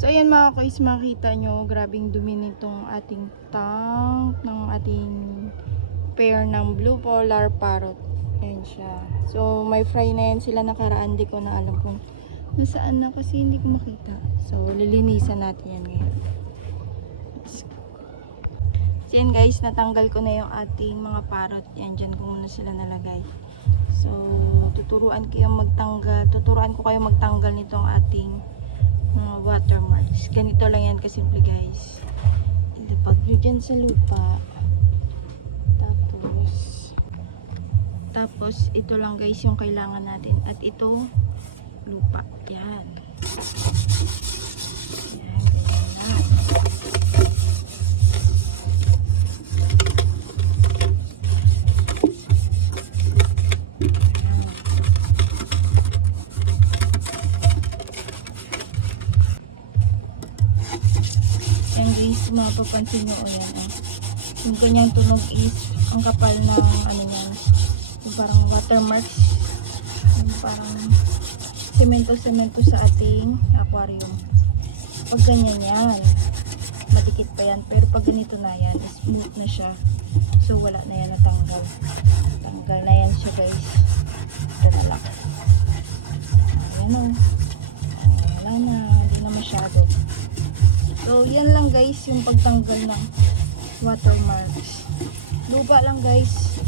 So ayan mga guys, makita nyo, grabing dumi nitong ating tank ng ating pair ng blue polar parrot. Ayan siya. So may fry na yan sila nakaraan, di ko na alam kung nasaan na kasi hindi ko makita. So lilinisan natin yan ngayon. So yan guys, natanggal ko na yung ating mga parrot. Yan, dyan ko muna sila nalagay. So tuturuan ko kayo magtanggal nitong ating mga watermarks. Ganito lang yan kasimple guys. Ilapag nyo dyan sa lupa. Tapos ito lang guys yung kailangan natin. At ito lupa. Yan. Yan, ganyan lang. Kung mapapansin nyo, o yan, yung kanyang tunog is ang kapal ng ano yan, yung parang watermarks, yung parang semento sa ating aquarium. Pag ganyan yan, madikit pa yan, pero pag ganito na yan, smooth na siya, so wala na yan, natanggal na yan siya guys. Ito na lang, ayan o, wala na, hindi na masyado. So, yan lang guys, yung pagtanggal ng watermarks. Lupa lang guys.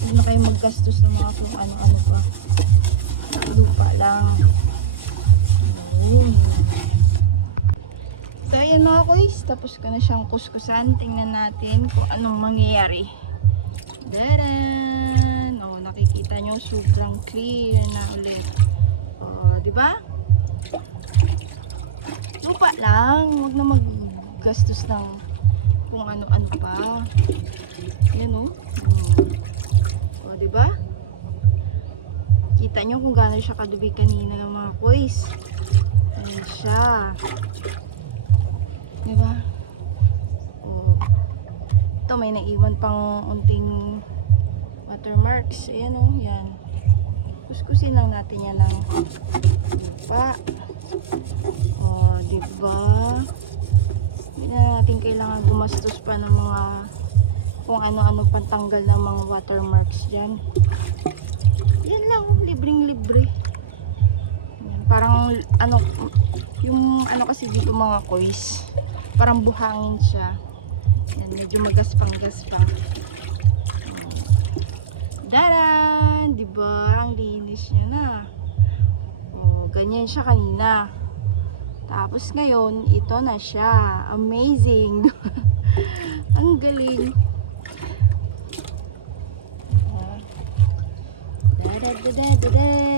Hindi na kayo maggastos ng mga kung ano-ano pa. Lupa lang. Ayun. So, ayan mga guys. Tapos ko na siyang kuskusan. Tingnan natin kung anong mangyayari. Daran! O, nakikita nyo, sobrang clear na ulit. O, diba? Lupa lang, huwag na maggastos ng kung ano-ano pa. Yan o. O, diba? Kita nyo kung gano'n siya kadubi kanina ng mga kois. Ayan siya. Diba? O. Ito, may naiwan pang unting watermarks. Ayan o, yan. Kuskusin lang natin yan ng lupa. O, diba? Hindi na natin kailangan gumastos pa ng mga kung ano-ano pantanggal ng mga watermarks dyan. Yan lang, libreng-libre. Parang ano, yung ano kasi dito mga kois, parang buhangin siya. Yan, medyo magaspang-gaspang. Daran! Diba? Ang linis niya na. O, ganyan siya kanina. Tapos ngayon, ito na siya. Amazing! Ang galing! Da-da-da-da-da-da!